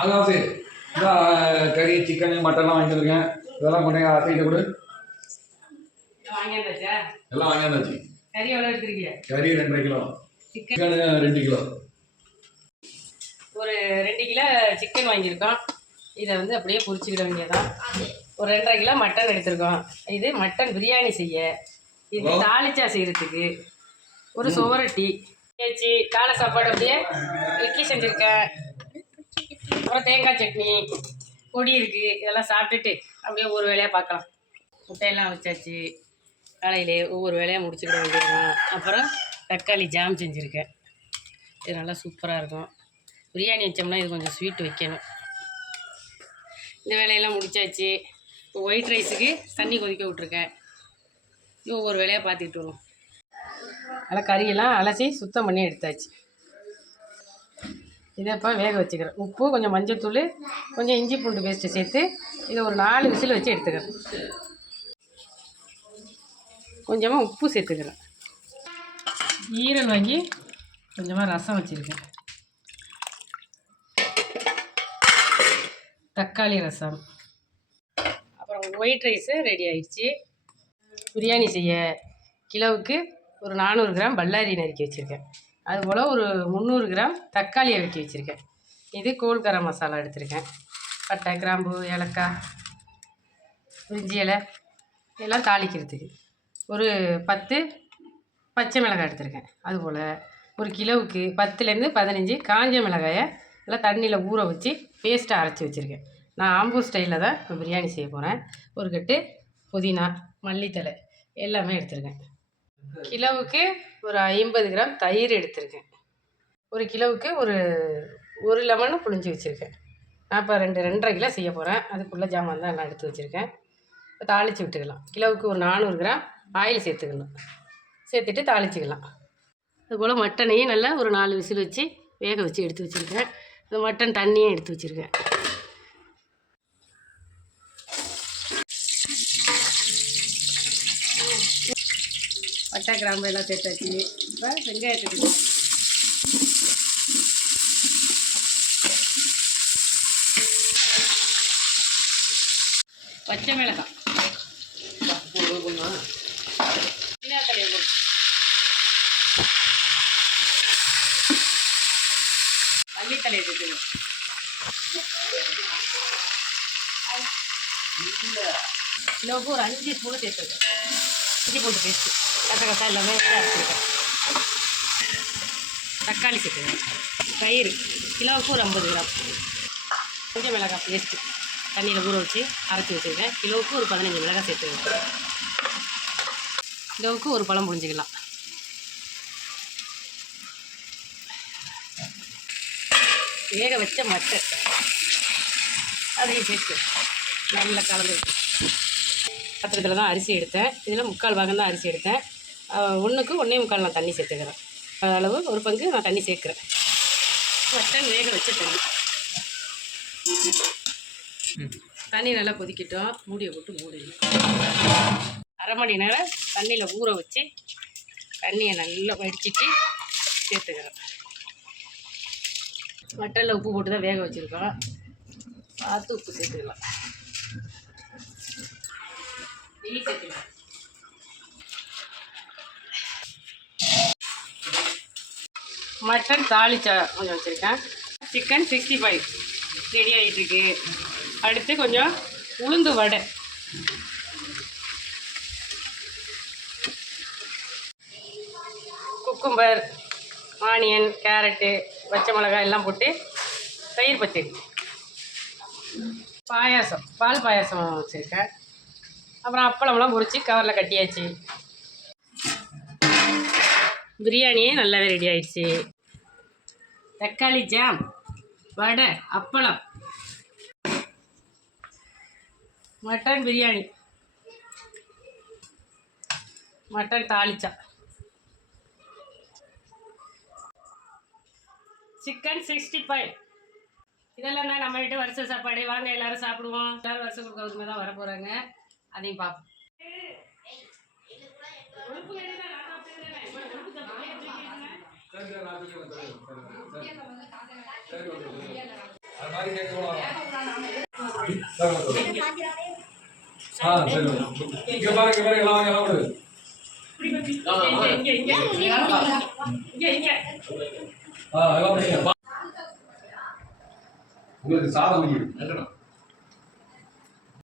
ஆகாசு இதான் கறி சிக்கனு மட்டன்லாம் வாங்கிட்டு வந்திருக்கேன் இதெல்லாம் கொண்டு அத்தைகிட்ட கொடு. வாங்கியாச்சா எல்லாம் வாங்கியாந்தாச்சு. கறி எவ்வளோ எடுத்துருக்கீங்க? கறி ரெண்டரை கிலோ. சிக்கன் ரெண்டு கிலோ. ஒரு ரெண்டு கிலோ சிக்கன் வாங்கியிருக்கோம். இதை வந்து அப்படியே பொரிச்சுக்கிட வேண்டியதான் ஒரு ரெண்டரை கிலோ மட்டன் எடுத்திருக்கோம். இது மட்டன் பிரியாணி செய்ய. இது? தாளிச்சா செய்யறதுக்கு. ஒரு சுவரட்டி. தேய்ச்சி காலை சாப்பாடு அப்படியே இட்லி செஞ்சுருக்கேன். அப்புறம் தேங்காய் சட்னி பொடி இருக்குது இதெல்லாம் சாப்பிட்டுட்டு அப்படியே ஒரு வேலையாக பார்க்கலாம். முட்டையெல்லாம் வச்சாச்சு காலையிலே ஒவ்வொரு வேலையாக முடிச்சுக்கிட வேண்டியதுதான். அப்புறம் தக்காளி ஜாம் செஞ்சுருக்கேன். இது நல்லா சூப்பராக இருக்கும். பிரியாணி வச்சோம்னா இது கொஞ்சம் ஸ்வீட் வைக்கணும். இந்த வேலையெல்லாம் முடிச்சாச்சு. இப்போ ஒயிட் ரைஸுக்கு தண்ணி கொதிக்க விட்ருக்கேன் ஒவ்வொரு வேலையாக பார்த்துக்கிட்டு வரும் நல்லா கறியெல்லாம் அலசி சுத்தம் பண்ணி எடுத்தாச்சு. இதை இப்போ வேக வச்சுக்கிறேன். உப்பு கொஞ்சம் மஞ்சத்தூள் கொஞ்சம் இஞ்சி பூண்டு பேஸ்ட்டு சேர்த்து இதை ஒரு நாலு விசில் வச்சு எடுத்துக்கிறேன். கொஞ்சமாக உப்பு சேர்த்துக்கிறேன். ஈரல் வாங்கி கொஞ்சமாக ரசம் வச்சுருக்கேன். தக்காளி ரசம். அப்புறம் ஒயிட் ரைஸு ரெடி ஆயிடுச்சு. பிரியாணி செய்ய கிலோவுக்கு ஒரு நானூறு கிராம் பல்லாரி நறுக்கி வச்சுருக்கேன். அதுபோல் ஒரு முந்நூறு கிராம் தக்காளியை வெட்டி வச்சுருக்கேன். இது கோல் கரம் மசாலா எடுத்திருக்கேன். பட்டை கிராம்பு ஏலக்காய் பிரிஞ்சி இலை எல்லாம் தாளிக்கிறதுக்கு. ஒரு பத்து பச்சை மிளகாய் எடுத்திருக்கேன். அதுபோல் ஒரு கிலோவுக்கு பத்துலேருந்து பதினஞ்சு காஞ்ச மிளகாயை நல்லா தண்ணியில் ஊற வச்சு பேஸ்ட்டாக அரைச்சி வச்சுருக்கேன். நான் ஆம்பூர் ஸ்டைலில் தான் இப்போ பிரியாணி செய்ய போகிறேன் ஒரு கட்டு புதினா மல்லித்தழை எல்லாமே எடுத்திருக்கேன். கிலோவுக்கு ஒரு ஐம்பது கிராம் தயிர் எடுத்திருக்கேன். ஒரு கிலோவுக்கு ஒரு ஒரு லெமனும் புளிஞ்சு வச்சுருக்கேன். நான் இப்போ ரெண்டு ரெண்டரை கிலோ செய்ய போகிறேன் அதுக்குள்ளே ஜாமான் தான் எல்லாம் எடுத்து வச்சுருக்கேன். இப்போ தாளித்து விட்டுக்கலாம். கிலோவுக்கு ஒரு நானூறு கிராம் ஆயில் சேர்த்துக்கணும். சேர்த்துட்டு தாளிச்சிக்கலாம். அதுபோல் மட்டனையும் நல்லா ஒரு நாலு விசில் வச்சு வேக வச்சு எடுத்து வச்சுருக்கேன். இந்த மட்டன் தண்ணியும் எடுத்து வச்சுருக்கேன். பட்டை கிராம்பு எல்லாம் சேர்த்தாச்சு இப்போ வெங்காயத்துக்கு பச்சை மிளகாய். புதினா தலையை போட்டு ஒரு அஞ்சு ஸ்பூன் சேர்த்துருக்கேன் இஞ்சி போட்டு பேஸ்ட்டு கசகசா எல்லாமே அரைச்சிருக்கேன். தக்காளி சேர்த்துக்கணும் தயிர் கிலோவுக்கு ஒரு ஐம்பது கிராம். கொஞ்சம் மிளகாய் பேஸ்ட்டு தண்ணியில் ஊற வச்சு அரைச்சி வச்சுருக்கேன். கிலோவுக்கு ஒரு பதினஞ்சு மிளகாய் சேர்த்துக்கணும் கிலோவுக்கு ஒரு பழம் புரிஞ்சிக்கலாம் வேக வச்ச மட்டை. அதையும் சேர்த்து நல்லா கலந்து பத்திரத்தில் பாத்திரத்தில் தான் அரிசி எடுத்தேன். இதில் முக்கால் பாகம் தான் அரிசி எடுத்தேன். ஒன்றுக்கு ஒன்றே முக்கால் நான் தண்ணி சேர்த்துக்கிறேன். அளவு ஒரு பங்கு நான் தண்ணி சேர்க்குறேன். மட்டன் வேக வச்ச தண்ணி தண்ணி நல்லா கொதிக்கட்டும். மூடியை போட்டு மூடிடணும். அரை மணி நேரம் தண்ணியில் ஊற வச்சு தண்ணியை நல்லா வடிச்சிட்டு சேர்த்துக்கிறேன். மட்டனில் உப்பு போட்டு தான் வேக வச்சுருக்கோம். பார்த்து உப்பு சேர்த்துக்கலாம். நெய் சேர்த்துக்கலாம். மட்டன் தாளிச்சா கொஞ்சம் வச்சுருக்கேன். சிக்கன் சிக்ஸ்டி ஃபைவ் ரெடி ஆகிட்டுருக்கு அடுத்து கொஞ்சம் உளுந்து வடை. குக்கும்பர் ஆனியன் கேரட்டு பச்சை மிளகாய் எல்லாம் போட்டு தயிர் பச்சடி. பாயாசம் பால் பாயாசம் வச்சுருக்கேன். அப்புறம் அப்பளம்லாம் பொரிச்சு கவரில் கட்டியாச்சு. பிரியாணியே நல்லாவே ரெடி ஆயிடுச்சு. தக்காளி jam vada appalam. Mutton biryani. Mutton dalcha. Chicken sixty five இதெல்லாம் தான் நம்ம வீட்டு வருஷ சாப்பாடு. வாங்க எல்லாரும் சாப்பிடுவோம். எல்லாரும் வருஷத்துக்கு கவுத்துமே தான் வர போகிறாங்க அதையும் பார்ப்போம் சரி. சரி. நான். ஆ சரி இங்க பாருங்க இங்க பாருங்க எல்லாம் எல்லாம் விடு. உங்களுக்கு சாதம்.